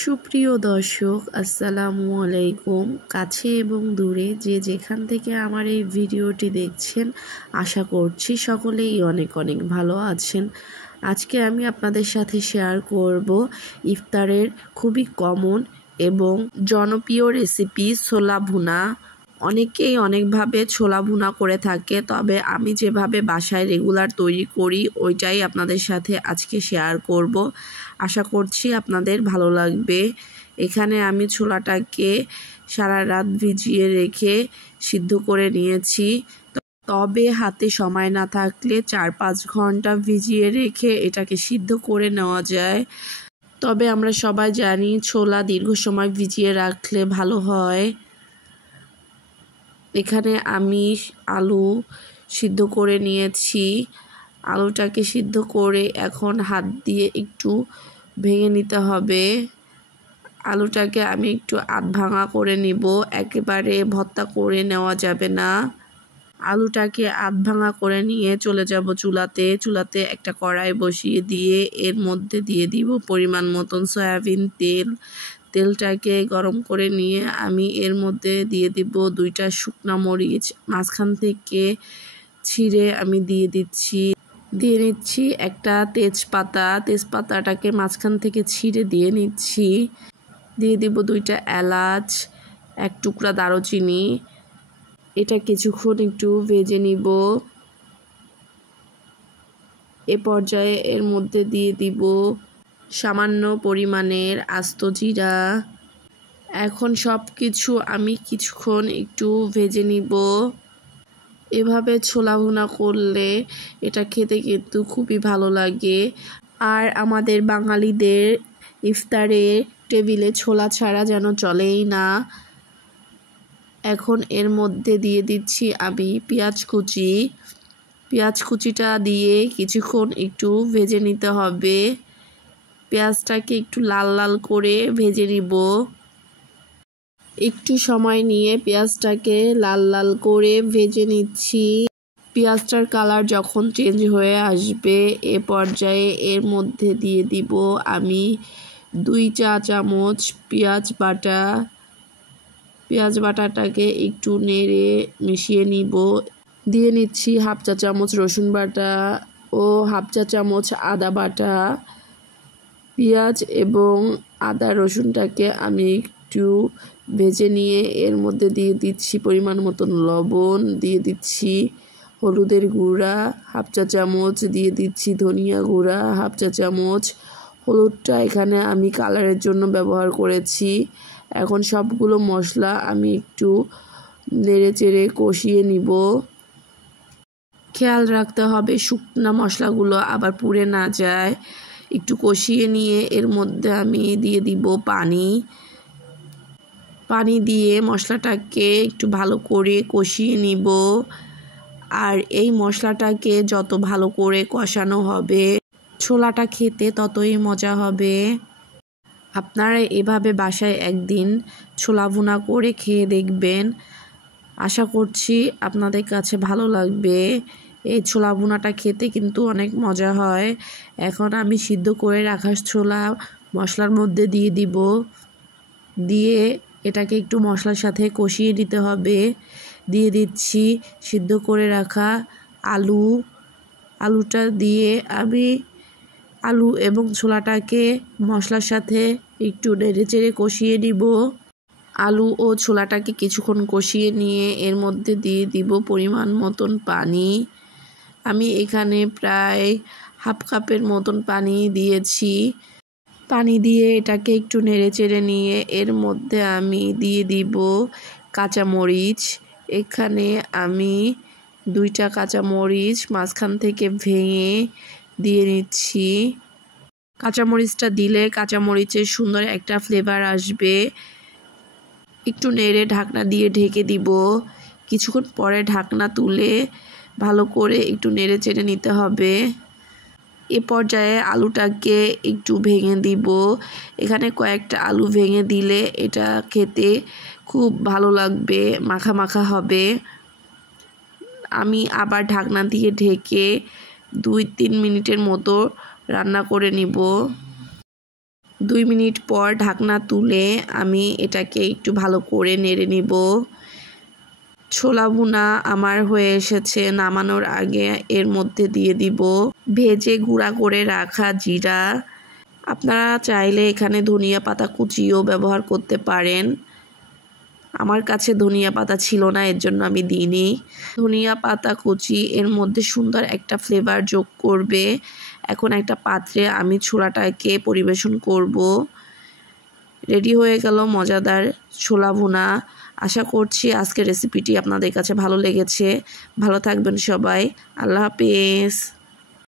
সুপ্রিয় দর্শক, আসসালামু আলাইকুম। কাছে এবং দূরে যে যেখান থেকে আমার এই ভিডিওটি দেখছেন, আশা করছি সকলেই অনেক অনেক ভালো আছেন। আজকে আমি আপনাদের সাথে শেয়ার করব ইফতারের খুবই কমন এবং জনপ্রিয় রেসিপি ছোলা ভুনা। অনেকেই অনেকভাবে ছোলা ভুনা করে থাকে, তবে আমি যেভাবে বাসায় রেগুলার তৈরি করি ওইটাই আপনাদের সাথে আজকে শেয়ার করব। আশা করছি আপনাদের ভালো লাগবে। এখানে আমি ছোলাটাকে সারা রাত ভিজিয়ে রেখে সিদ্ধ করে নিয়েছি। তবে হাতে সময় না থাকলে 4-5 ঘন্টা ভিজিয়ে রেখে এটাকে সিদ্ধ করে নেওয়া যায়। তবে আমরা সবাই জানি ছোলা দীর্ঘ সময় ভিজিয়ে রাখলে ভালো হয়। এখানে আমি আলু সিদ্ধ করে নিয়েছি। আলুটাকে সিদ্ধ করে এখন হাত দিয়ে একটু ভেঙে নিতে হবে। আলুটাকে আমি একটু আধ ভাঙা করে নিব, একেবারে ভর্তা করে নেওয়া যাবে না। আলুটাকে আধ ভাঙা করে নিয়ে চলে যাব চুলাতে একটা কড়াই বসিয়ে দিয়ে এর মধ্যে দিয়ে দিব পরিমাণ মতন সয়াবিন তেল। তেলটাকে গরম করে নিয়ে আমি এর মধ্যে দিয়ে দিব 2টা শুকনা মরিচ মাঝখান থেকে ছিঁড়ে আমি দিয়ে নিচ্ছি একটা তেজপাতাটাকে মাঝখান থেকে ছিঁড়ে দিয়ে নিচ্ছি। দিয়ে দিব 2টা এলাচ, 1 টুকরা দারুচিনি। এটা কিছুক্ষণ একটু ভেজে নিব। এ পর্যায়ে এর মধ্যে দিয়ে দিব সামান্য পরিমাণের আস্ত জিরা। এখন সব কিছু আমি কিছুক্ষণ একটু ভেজে নিব। এভাবে ছোলা ভুনা করলে এটা খেতে কিন্তু খুবই ভালো লাগে। আর আমাদের বাঙালিদের ইফতারে টেবিলে ছোলা ছাড়া যেন চলেই না। এখন এর মধ্যে দিয়ে দিচ্ছি আমি পেঁয়াজ কুচিটা দিয়ে কিছুক্ষণ একটু ভেজে নিতে হবে। পেঁয়াজটাকে একটু লাল লাল করে ভেজে নিব। একটু সময় নিয়ে পেঁয়াজটাকে লাল লাল করে ভেজে নিচ্ছি। পেঁয়াজটার কালার যখন চেঞ্জ হয়ে আসবে এ পর্যায়ে এর মধ্যে দিয়ে দিব আমি 2 চা চামচ পেঁয়াজ বাটাটাকে একটু নেড়ে মিশিয়ে নিব। দিয়ে নিচ্ছি 1/2 চা চামচ রসুন বাটা ও 1/2 চা চামচ আদা বাটা। পেঁয়াজ এবং আদা রসুনটাকে আমি একটু ভেজে নিয়ে এর মধ্যে দিয়ে দিচ্ছি পরিমাণ মতন লবণ, দিয়ে দিচ্ছি হলুদের গুঁড়া 1/2 চা চামচ, দিয়ে দিচ্ছি ধনিয়া গুঁড়া 1/2 চা চামচ। হলুদটা এখানে আমি কালারের জন্য ব্যবহার করেছি। এখন সবগুলো মশলা আমি একটু নেড়ে চেড়ে কষিয়ে নিব। খেয়াল রাখতে হবে শুকনা মশলাগুলো আবার পুড়ে না যায়। একটু কষিয়ে নিয়ে এর মধ্যে আমি দিয়ে দিব পানি দিয়ে মশলাটাকে একটু ভালো করে কষিয়ে নিব। আর এই মশলাটাকে যত ভালো করে কষানো হবে ছোলাটা খেতে ততই মজা হবে। আপনারা এভাবে বাসায় একদিন ছোলা ভুনা করে খেয়ে দেখবেন। আশা করছি আপনাদের কাছে ভালো লাগবে। এই ছোলা ভুনাটা খেতে কিন্তু অনেক মজা হয়। এখন আমি সিদ্ধ করে রাখা ছোলা মশলার মধ্যে দিয়ে দিব। দিয়ে এটাকে একটু মশলার সাথে কষিয়ে নিতে হবে। দিয়ে দিচ্ছি সিদ্ধ করে রাখা আলুটা দিয়ে আমি আলু এবং ছোলাটাকে মশলার সাথে একটু নেড়ে চেড়ে কষিয়ে নিব। আলু ও ছোলাটাকে কিছুক্ষণ কষিয়ে নিয়ে এর মধ্যে দিয়ে দিব পরিমাণ মতন পানি। আমি এখানে প্রায় 1/2 কাপের মতন পানি দিয়েছি। পানি দিয়ে এটাকে একটু নেড়ে চেড়ে নিয়ে এর মধ্যে আমি দিয়ে দিব কাঁচামরিচ। এখানে আমি 2টা কাঁচামরিচ মাঝখান থেকে ভেঙে দিয়ে নিচ্ছি। কাঁচামরিচটা দিলে কাঁচামরিচের সুন্দর একটা ফ্লেভার আসবে। একটু নেড়ে ঢাকনা দিয়ে ঢেকে দিব। কিছুক্ষণ পরে ঢাকনা তুলে ভালো করে একটু নেড়ে চেড়ে নিতে হবে। এ পর্যায়ে আলুটাকে একটু ভেঙে দিব। এখানে কয়েকটা আলু ভেঙে দিলে এটা খেতে খুব ভালো লাগবে, মাখা মাখা হবে। আমি আবার ঢাকনা দিয়ে ঢেকে 2-3 মিনিটের মতো রান্না করে নিব। 2 মিনিট পর ঢাকনা তুলে আমি এটাকে একটু ভালো করে নেড়ে নিব। ছোলা ভুনা আমার হয়ে এসেছে। নামানোর আগে এর মধ্যে দিয়ে দিব ভেজে গুঁড়া করে রাখা জিরা। আপনারা চাইলে এখানে ধনিয়া পাতা কুচিও ব্যবহার করতে পারেন। আমার কাছে ধনিয়া পাতা ছিল না, এর জন্য আমি দিইনি। ধনিয়া পাতা কুচি এর মধ্যে সুন্দর একটা ফ্লেভার যোগ করবে। এখন একটা পাত্রে আমি ছোলাটাকে পরিবেশন করব। রেডি হয়ে গেল মজাদার ছোলা ভুনা। আশা করছি আজকের রেসিপিটি আপনাদের কাছে ভালো লেগেছে। ভালো থাকবেন সবাই। আল্লাহ হাফেজ।